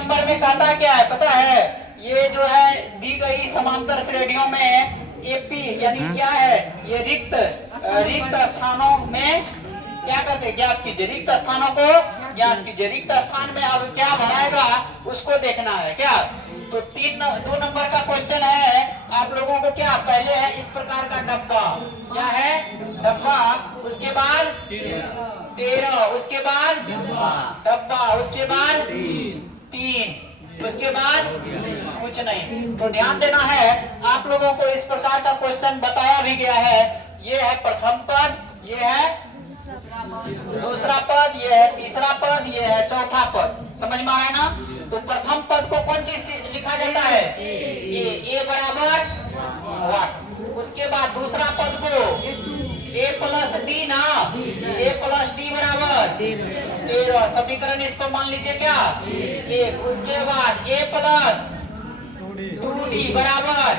Number में कहता क्या है पता है? ये जो है दी गई समांतर श्रेणियों में एपी यानी क्या है, ये रिक्त स्थानों में क्या करते हैं, ज्ञात कीजिए। रिक्त स्थानों को ज्ञात कीजिए। रिक्त स्थान में अब क्या भराएगा उसको देखना है क्या। तो 2 नंबर का क्वेश्चन है आप लोगों को। क्या पहले है इस प्रकार का डब्बा, क्या है डब्बा, उसके बाद 13, उसके बाद डब्बा, उसके बाद 3, उसके बाद कुछ नहीं। तो ध्यान देना है आप लोगों को। इस प्रकार का क्वेश्चन बताया भी गया है। ये है प्रथम पद, ये है दूसरा पद, ये है तीसरा पद, ये है चौथा पद। समझ में आ रहा है ना। तो प्रथम पद को कौन चीज से लिखा जाता है? ए बराबर 1। उसके बाद दूसरा पद को ए प्लस डी ना, ए प्लस डी बराबर 13। समीकरण इसको मान लीजिए क्या, 1। उसके बाद ए प्लस 2d बराबर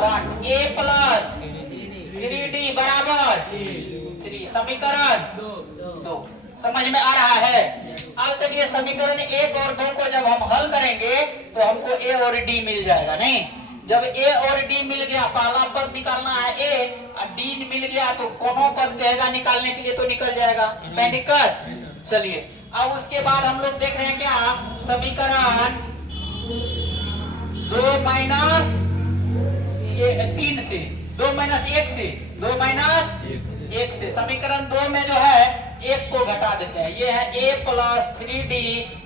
1, ए प्लस 3d बराबर 3। समीकरण 2 समझ में आ रहा है। अब चलिए समीकरण 1 और 2 को जब हम हल करेंगे तो हमको ए और डी मिल जाएगा। नहीं, जब ए और डी मिल गया, पहला पद निकालना है ए और डी मिल गया तो कोनो पद कहेगा निकालने के लिए तो निकल जाएगा, कोई दिक्कत। चलिए अब उसके बाद हम लोग देख रहे हैं क्या, समीकरण 2 माइनस 3 से, 2 माइनस 1 से, 2 माइनस 1 से। समीकरण 2 में जो है 1 को घटा देते हैं। ये है a plus 3d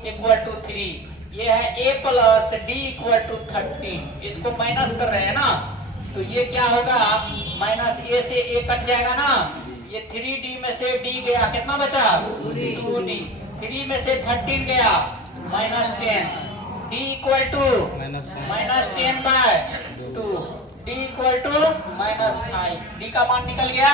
equal to 3, ये है a plus d equal to 13। इसको माइनस कर रहे हैं ना, तो ये क्या होगा, माइनस a से a कट जाएगा ना। ये 3d में से d गया, कितना बचा 2d। 3 में से 13 गया minus 10। d equal to minus 10/2, d equal to minus 5। d का मान निकल गया।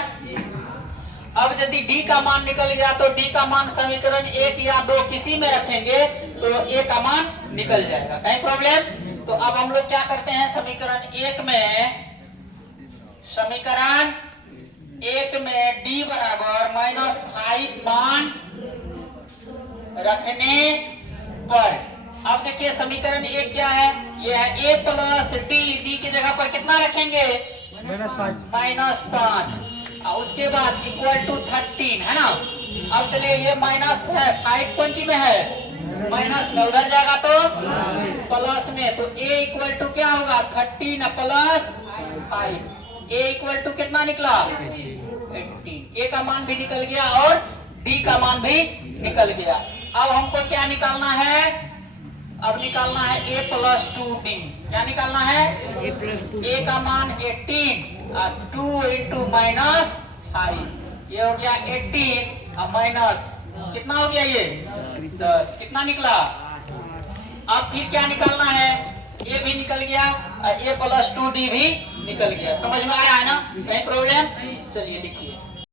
अब यदि d का मान निकल गया तो d का मान समीकरण 1 या 2 किसी में रखेंगे तो a का मान निकल जाएगा, कहीं प्रॉब्लम। तो अब हम लोग क्या करते हैं, समीकरण 1 में d बराबर माइनस 5 मान रखने पर, अब देखिए समीकरण 1 क्या है, ये है a प्लस डी की जगह पर कितना रखेंगे माइनस 5। उसके बाद इक्वल टू 13 है ना। अब चलिए ये माइनस है, 5 कौन सी में है, माइनस में, उधर जाएगा तो प्लस में। तो a इक्वल टू क्या होगा 13 प्लस 5। a इक्वल टू कितना निकला 18। a का मान भी निकल गया और d का मान भी निकल गया। अब हमको क्या निकालना है, अब निकालना है a प्लस 2d। क्या निकालना है, a का मान 18 और 2 इंटू माइनस 5, ये हो गया 18 और माइनस कितना हो गया, ये 10, कितना निकला। अब फिर क्या निकालना है, a भी निकल गया और a प्लस 2d भी निकल गया। समझ में आ रहा है ना, कहीं प्रॉब्लम। चलिए लिखिए।